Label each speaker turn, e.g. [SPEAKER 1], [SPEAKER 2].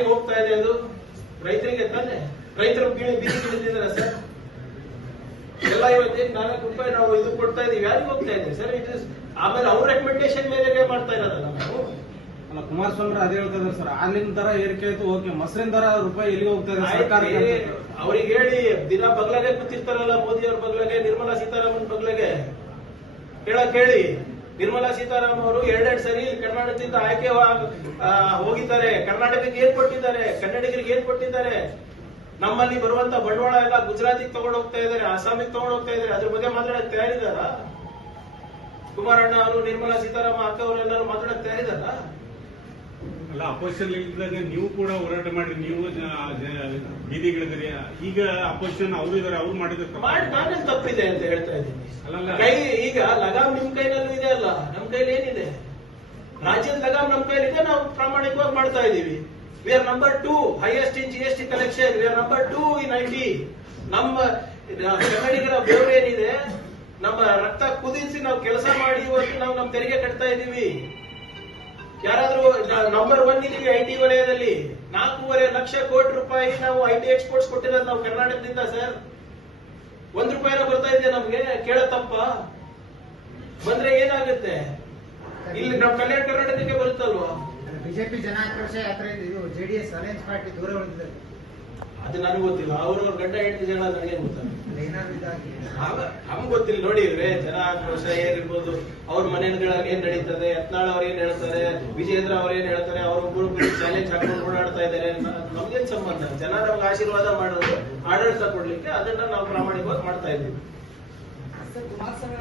[SPEAKER 1] ಯಾರಿಗೆ ಹೋಗ್ತಾ ಇದೆ ಅದು ರೈತರಿಗೆ ತಾನೆ? ರೈತರು ಬೀಳಿ ಬೀದಿ ಬೀಳ್ತಿದಾರೆ ಸರ್? ಎಲ್ಲ ಇವತ್ತೇನು ನಾಲ್ಕು ರೂಪಾಯಿ ನಾವು ಇದು ಕೊಡ್ತಾ ಇದೀವಿ. ಯಾರಿಗೆ ಹೋಗ್ತಾ ಇದೆ ಸರ್? ಇಟ್ ಇಸ್ ಆಮೇಲೆ ಅವ್ರ ರೆಕಮೆಂಡೇಶನ್ ಮೇಲೆ ಮಾಡ್ತಾ ಇರೋದಲ್ಲ ನಾವು?
[SPEAKER 2] ಅಲ್ಲ ಕುಮಾರಸ್ವಾಮಿ ಅದೇ ಹೇಳ್ತಾ ಇದ್ದಾರೆ ಸರ್. ಹಾಲಿನ ದರ ಏರಿಕೆ ಆಯ್ತು ಓಕೆ ಮೊಸರಿನ ದರ ರೂಪಾಯಿ ಎಲ್ಲಿ ಹೋಗ್ತಾ ಇದೆ? ಸರ್ಕಾರ
[SPEAKER 1] ಅವ್ರಿಗೆ ಹೇಳಿ ದಿನ ಬಗ್ಲಾಗೆ ಕೂತಿರ್ತಾರಲ್ಲ ಮೋದಿ ಅವ್ರ ಬಗ್ಲಾಗೆ ನಿರ್ಮಲಾ ಸೀತಾರಾಮನ್ ಬಗ್ಲಾಗೆ? ಹೇಳಕ್ ಹೇಳಿ. ನಿರ್ಮಲಾ ಸೀತಾರಾಮನ್ ಅವರು ಎರಡೆರಡು ಸರಿ ಕರ್ನಾಟಕದಿಂದ ಆಯ್ಕೆ ಹೋಗಿದ್ದಾರೆ. ಕರ್ನಾಟಕಕ್ಕೆ ಏನ್ ಕೊಟ್ಟಿದ್ದಾರೆ? ಕನ್ನಡಿಗರಿಗೆ ಏನ್ ಕೊಟ್ಟಿದ್ದಾರೆ? ನಮ್ಮಲ್ಲಿ ಬರುವಂತ ಬಂಡವಾಳ ಎಲ್ಲ ಗುಜರಾತಿಗೆ ತಗೊಂಡು ಹೋಗ್ತಾ ಇದ್ದಾರೆ, ಅಸ್ಸಾಮಿಗೆ ತಗೊಂಡು ಹೋಗ್ತಾ ಇದ್ದಾರೆ. ಅದ್ರ ಬಗ್ಗೆ ಮಾತಾಡಕ್ ತಯಾರಿದಾರ ಕುಮಾರಣ್ಣ ಅವರು, ನಿರ್ಮಲಾ ಸೀತಾರಾಮ ಅಕ್ಕ ಅವರೆಲ್ಲರೂ ಮಾತಾಡಕ್ ತಯಾರಿದಾರ
[SPEAKER 3] ಅಲ್ಲ ಅಪೋಸಿಷನ್ ಇದ್ದಾಗ ನೀವು ಕೂಡ ಹೋರಾಟ ಮಾಡಿ ನೀವು ಬೀದಿಗಿಳಿದ್ರಿ. ಈಗ ಅಪೋಸಿಷನ್ ಅವರು ಇದಾರೆ ಅವ್ರು ಮಾಡಿದ್ರೆ
[SPEAKER 1] ನಾನೇನ್ ತಪ್ಪಿದೆ ಅಂತ ಹೇಳ್ತಾ ಇದ್ದೀನಿ. ಕೈ ಈಗ ಲಗಾಮ್ ನಿಮ್ ಕೈನಲ್ಲೂ ಇದೆ ಅಲ್ಲ? ನಮ್ ಕೈಲಿ ಏನಿದೆ? ರಾಜ್ಯದ ಲಗಾಮ್ ನಮ್ ಕೈಲಿದೆ ನಾವು ಪ್ರಾಮಾಣಿಕವಾಗಿ ಮಾಡ್ತಾ ಇದೀವಿ we are number two highest in G S T collection we are number two in I T ನಮ್ಮ ಕನ್ನಡಿಗರ ಬೇರೆ ಏನಿದೆ ನಮ್ಮ ರಕ್ತ ಕುದಿಸಿ ನಾವು ಕೆಲಸ ಮಾಡಿ ಇವತ್ತು ನಾವು ನಮ್ಮ ತೆರಿಗೆ ಕಟ್ತಾ ಇದೀವಿ ನಂಬರ್ ಒನ್ ಇದೀವಿ ಐ ಟಿ ವಲಯದಲ್ಲಿ. ನಾಲ್ಕೂವರೆ ಲಕ್ಷ ಕೋಟಿ ರೂಪಾಯಿ ನಾವು ಐ ಟಿ ಎಕ್ಸ್ಪೋರ್ಟ್ಸ್ ಕೊಟ್ಟಿರೋದು ನಾವು ಕರ್ನಾಟಕದಿಂದ ಸರ್ ಒಂದ್ ರೂಪಾಯಿನ ಬರ್ತಾ ಇದೆ ನಮ್ಗೆ? ತಪ್ಪ ಬಂದ್ರೆ ಏನಾಗುತ್ತೆ? ಇಲ್ಲಿ ನಮ್ ಕಲ್ಯಾಣ ಕರ್ನಾಟಕಕ್ಕೆ ಬರುತ್ತಲ್ವಾ?
[SPEAKER 4] ಬಿಜೆಪಿ ಜನಾಕ್ರೋಶ ಯಾತ್ರೆ ಇದು ಜೆಡಿಎಸ್ ಅಲಯನ್ಸ್ ಪಾರ್ಟಿ ದೂರ ಉಳಿದಿದೆ
[SPEAKER 1] ಅದು ನನಗೆ ಗೊತ್ತಿಲ್ಲ. ಅವ್ರ ಗಂಡ ಹೆಂಡತಿ ಜನ ನನಗೆ
[SPEAKER 4] ಇದಾಗಿ.
[SPEAKER 1] ನಮ್ಗೆ ಗೊತ್ತಿಲ್ಲ ನೋಡಿ ಇವ್ರೆ. ಜನ ಆಕ್ರೋಶ ಏನಿರ್ಬೋದು ಅವ್ರ ಮನೆಗಳಲ್ಲಿ ಏನ್ ನಡೀತದೆ ಯತ್ನಾಳ್ ಅವ್ರ ಏನ್ ಹೇಳ್ತಾರೆ ವಿಜೇಂದ್ರ ಅವ್ರ ಏನ್ ಹೇಳ್ತಾರೆ ಅವ್ರೊಬ್ಬರು ಚಾಲೆಂಜ್ ಹಾಕೊಂಡು ಓಡಾಡ್ತಾ ಇದ್ದಾರೆ ನಮ್ಗೇನ್ ಸಂಬಂಧ? ಜನ ನಮ್ಗೆ ಆಶೀರ್ವಾದ ಮಾಡೋದು ಆಡಳಿತ ಕೊಡ್ಲಿಕ್ಕೆ ಅದನ್ನ ನಾವು ಪ್ರಾಮಾಣಿಕವಾಗಿ ಮಾಡ್ತಾ ಇದ್ದೀವಿ.